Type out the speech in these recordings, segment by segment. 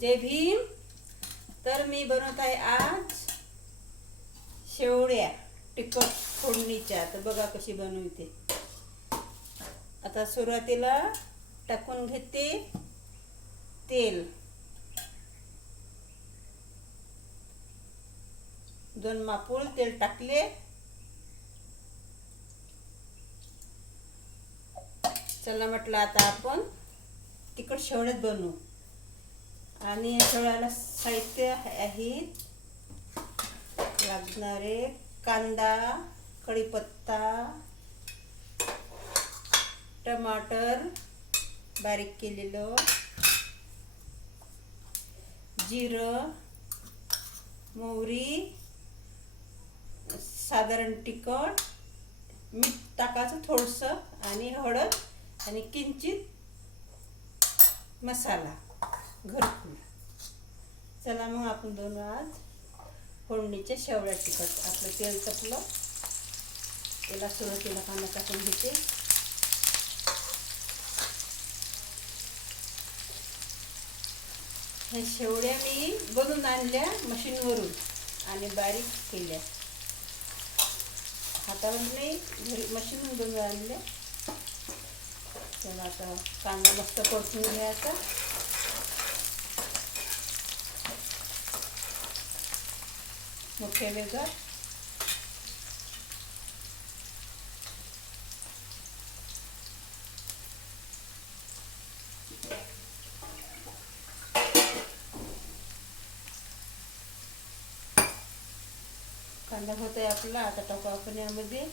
जय भीम. तर मी बनवत आहे आज शेवड्या तिखट फोडणीच्या. तर बघा कशी बनवते. आता सुरुवातीला टाकून घेते तेल. 2 मापूल तेल टाकले. चला म्हटलं आता आपण तिखट शेवड्यात बनवू. आणि शेवड्याला साहित्य आहेत लागणारे: कांदा, कढीपत्ता, टमाटर बारीक केलेलं, जिरं, मोहरी, साधारण तिखट, मीठ टाकायचं थोडंसं, आणि हळद, आणि किंचित मसाला घरकुल. चला मग आपण बनवू आज फोडणीच्या शेवड्या तिखट. आपलं तेल तपलं. त्याला सुरुवातीला कांदा टाकून घेते. ह्या शेवड्या मी बनवून आणल्या मशीनवरून आणि बारीक केल्या. हातावर नाही, घरी मशीनवरून बनवून आणल्या. चला आता कांदा मस्त परतून घ्यायचा. मोठे वेगळं कांदा होतोय आपला. आता टाकू आपण यामध्ये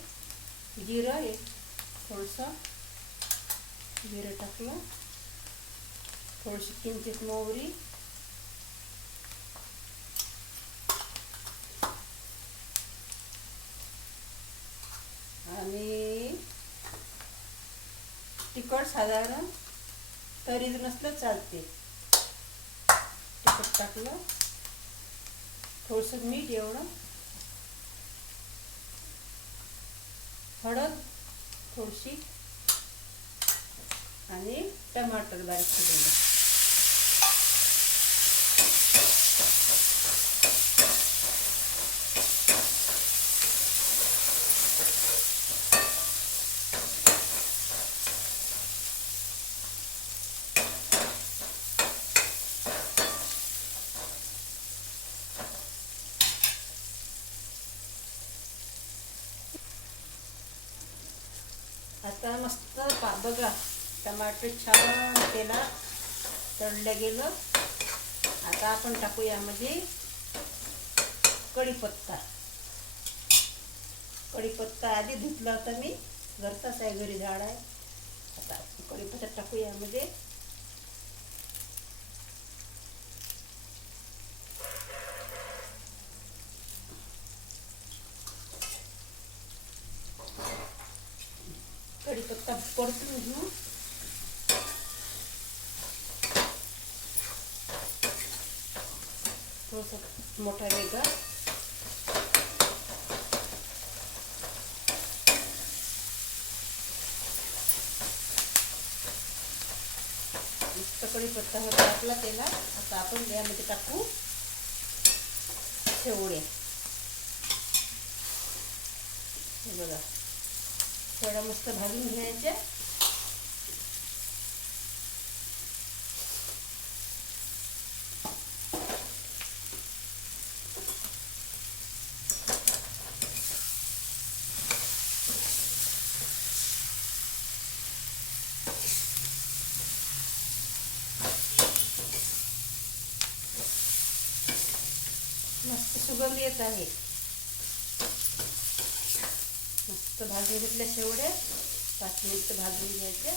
जिरं. एक थोडंसं जिरं टाकलं, थोडीशी किंचित मोहरी, आणि तिखट साधारण तरी नसलं चालते. तिखट टाकलं, थोडंसं मीठ एवढं, हळद थोडीशी, आणि टमाटर बारीक केलेलं. आता मस्त बघा टमाटर छान तेलात तळलं गेलं. आता आपण टाकू यामध्ये कढीपत्ता. कढीपत्ता आधी धुतला होता मी, घरचाच आहे, घरी झाड आहे. आता कढीपत्ता टाकू यामध्ये. कढीपत्ता परतून घेऊ. थोडंसं मोठा वेगळा. मस्त कढीपत्ता होता आपला तेला. आता आपण यामध्ये टाकू शेवड्या. हे बघा, शेवड्या मस्त भाजून घ्यायच्या. मस्त सुगंध येत आहे. मस्त भाजून घेतल्या शेवड्या. 5 मिनिट भाजून घ्यायच्या.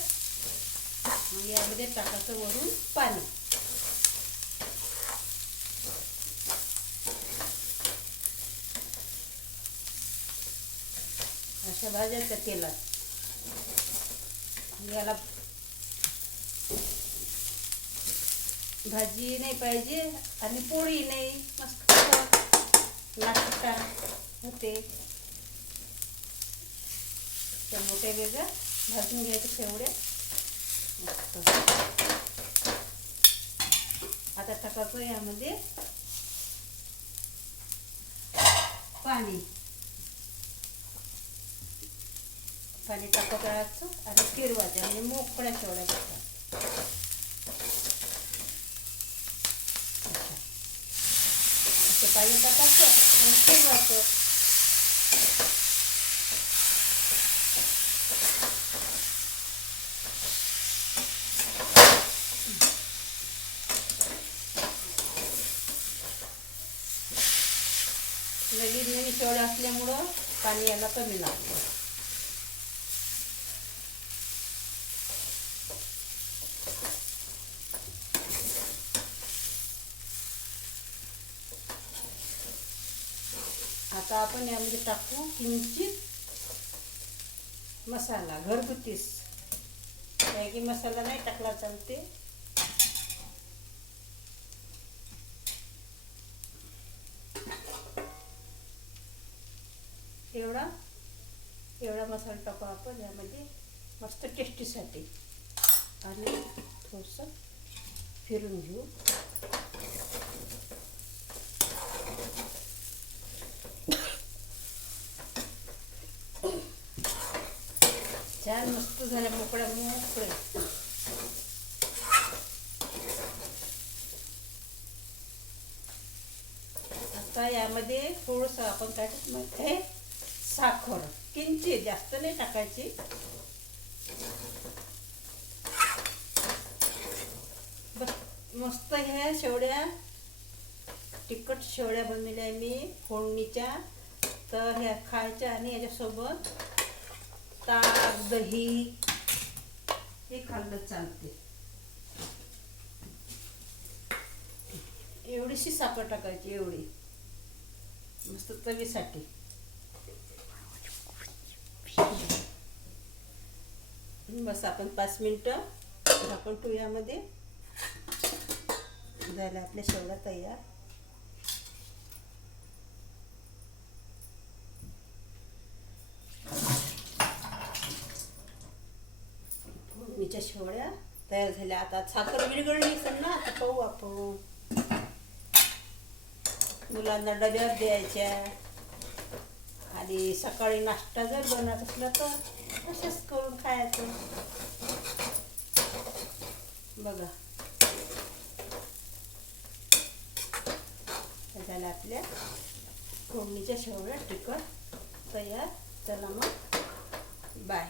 मग यामध्ये टाकायचं वरून पाणी. अशा भाजायच्या तेलात. याला भाजी नाही पाहिजे आणि पोळी नाही, मस्त नाश्ता होते. त्या मोठ्या वेगळ्या भाजून घ्यायचे शेवड्या मस्त. आता टाकायचं यामध्ये पाणी टाकत राहायचं आणि फिरवायचं म्हणजे मोकळ्या शेवड्या टाकायच्या. असं पाणी टाकायचं आणि फिरवायचं. नवीन शेवड्या असल्यामुळं पाणी याला कमी लागतं. आता आपण यामध्ये टाकू किंचित मसाला, घरगुतीच. मॅगी मसाला नाही टाकला चालते. एवढा मसाला टाकू आपण यामध्ये मस्त टेस्टीसाठी. आणि थोडंसं फिरून घेऊ. छान मस्त झाल्या मोकळ्या. आता यामध्ये थोडंसं आपण काय टाकणार आहे, साखर किंचित, जास्त नाही टाकायची. बस मस्त ह्या शेवड्या, तिखट शेवड्या बनवल्या मी फोडणीच्या. तर ह्या खायच्या आणि याच्यासोबत ताक, दही हे खाल्लं चालते. एवढीशी साखर टाकायची, एवढी मस्त चवीसाठी. बस आपण 5 मिनिटं झाकण ठेवू. यामध्ये झाल्या आपल्या शेवड्या तयार. फोडणीच्या शेवड्या तयार झाल्या. आता साखर विरघळली असेल ना, आता पाहू आपण. मुलांना डब्यात द्यायच्या आणि सकाळी नाश्ता जर बनत असला तर असेच करून खायचं. बघा झाल्या आपल्या फोडणीच्या शेवड्या तिखट तयार. चला मग बाय.